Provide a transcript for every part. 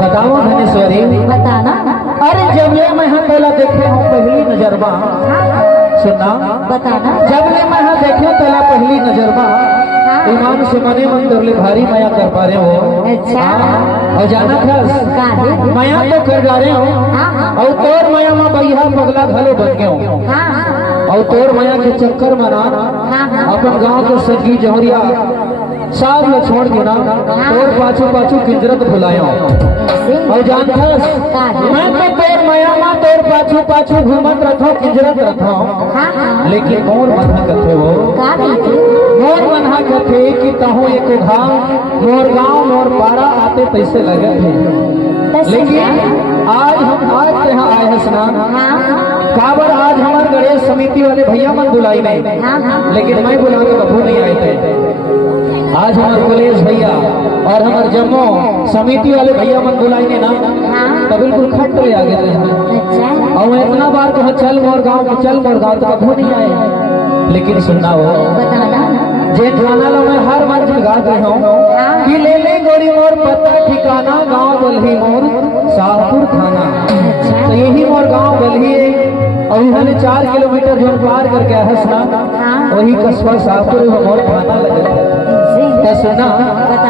बताओ धनेश्वरी, बताना। अरे जब ले मैं पहला देखे हूँ पहली नजरबा, सुनना बताना। जब ले मैं देखे पहला पहली नजरबा, ईमान से मने मन तरले भारी माया कर पा रहे हो। अच्छा और जाना था माया तो कर जा रहे हो और तोर माया में बैहा पगला घलो बन गए हो और तोर माया के चक्कर में ना अपन गाँव के सगी जहरिया सब ल छोड़ देना तोर पाछू पाछू किंजरत भुलायो और जान मैं तो तोर माया मां तोर पाछू पाछू घूमत रखो किंजरत रखो लेकिन मोर मना कथे वो मोर मना कथे कि तहो एको घाव मोर गांव मोर पारा आते पैसे लगे थे लेकिन आज हम आज यहाँ आए हैं स्नान काबर आज हमारे गणेश समिति वाले भैया मन बुलाई नहीं लेकिन मैं बुला के कभू नहीं आए थे। आज हमारे कुलेश भैया और हमारे जम्मू समिति वाले भैया मन बुलाई ने ना तो बिल्कुल खट ले आ गए और मैं इतना बार कहा चल मोर गाँव तो कभू नहीं आए लेकिन सुनना हो जे गाना लो मैं हर मंच में गा रही हूँ कि ले ले गोरी मोर पता ठिकाना गाँव बल्ही मोर शाहपुर थाना तो यही मोर गाँव बल्ही और इन्होंने 4 किलोमीटर जो पार करके हंसना वही कस्बा शाहपुर मोर थाना लगे तो सुना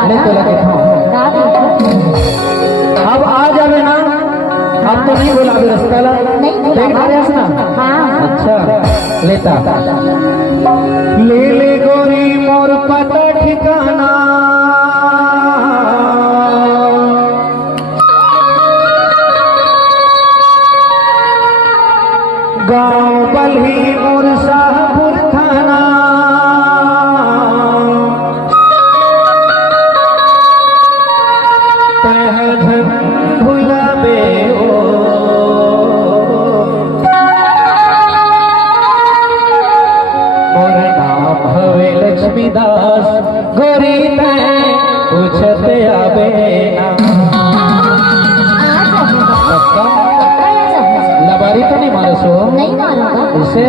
ले तो लगे अब आ जावे ना अब तो नहीं बोला रास्ता ला देखा रहे हंसना अच्छा लेता ले ले गोरी मोर पता ठिकाना गाँव बल्ही मोर शाहपुर थाना भुलाबे मोर नाम हवे लक्ष्मीदास गोरी मैं पूछते आबे ना लबारी तो नहीं मारे सो नहीं मारूंगा इसे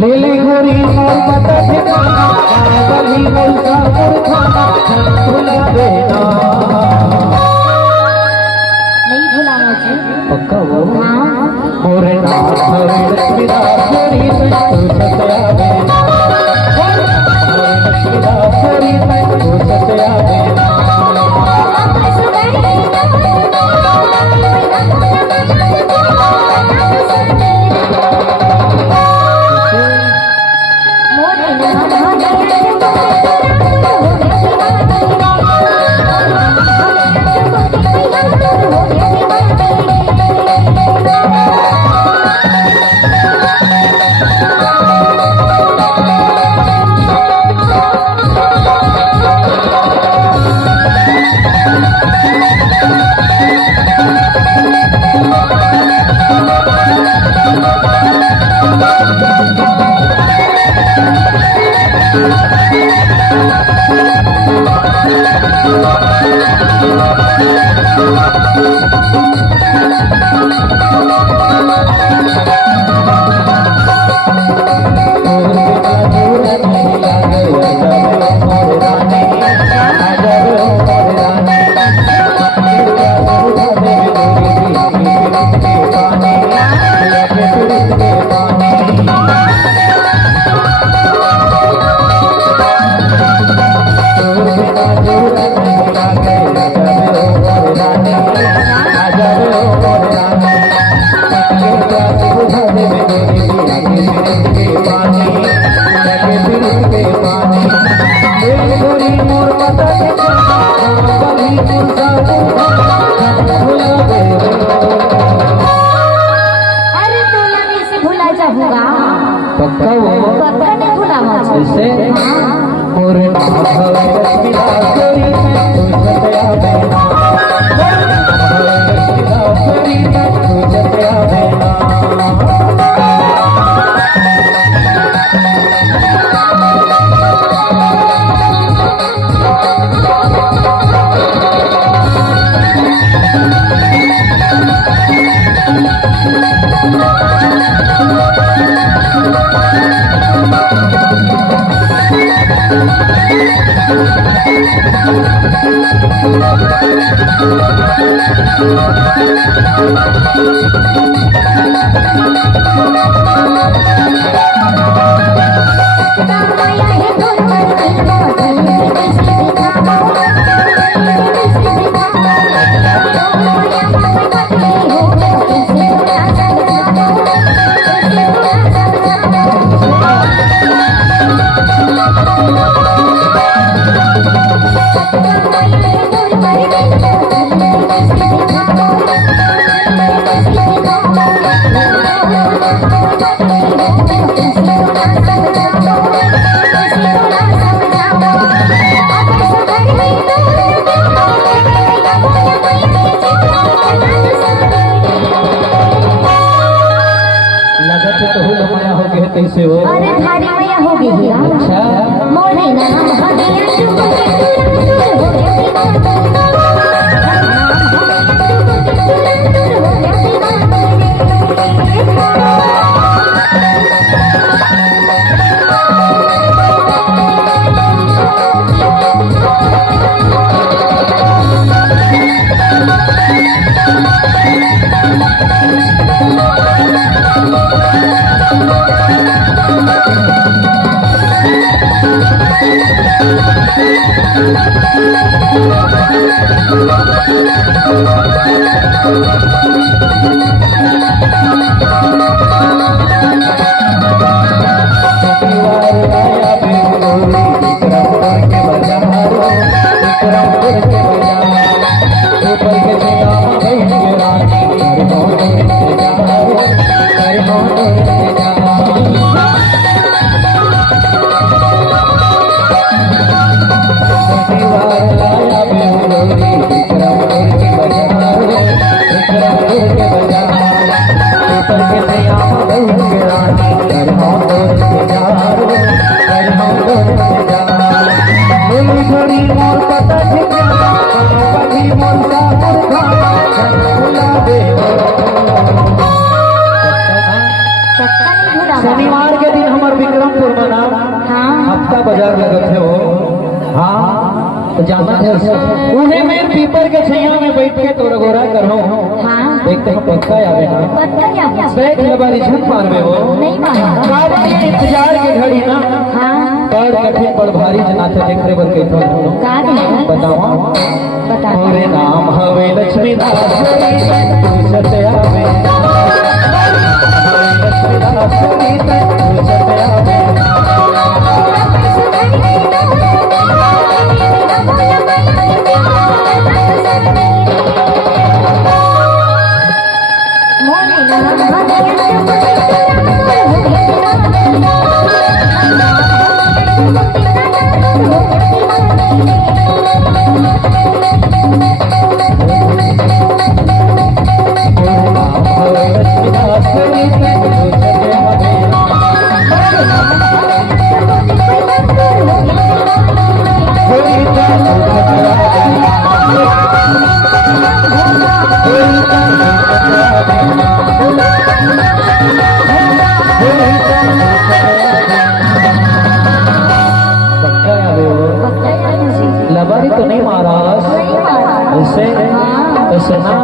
ले ले गोरी मोर पता ठिकाना बली मोर शाहपुर थाना भुलाबे ना नहीं भुलाना जी पक्का वो मोर नाम हवे लक्ष्मीदास गोरी मैं पूछते आबे ना लक्ष्मीदास गोरी मैं पूछते आबे ना और के है तैसे हो। अरे थारी मैया हो गई है। अच्छा मोरे नाम हदिया चुप के तुरंत हो गया शनिवार के दिन हमारे विक्रमपुर में ना हफ्ता बाजार लगत है वो। हाँ तो जाना है उन्हें मैं पीपर के छैया में बैठ के तोरा गोरा कर रहा हूँ। देखते हैं पक्का आवे ना बैठ लबारी झट मारवे हो गाड़ी के इंतजार के घड़ी ना पर कठिन पर भारी जना से देख रे बल के बताओ मोरे नाम हवे लक्ष्मी दास पूछते आवे लक्ष्मी दास पूछते आवे लबारी तो नहीं महाराज ऐसे तो सुना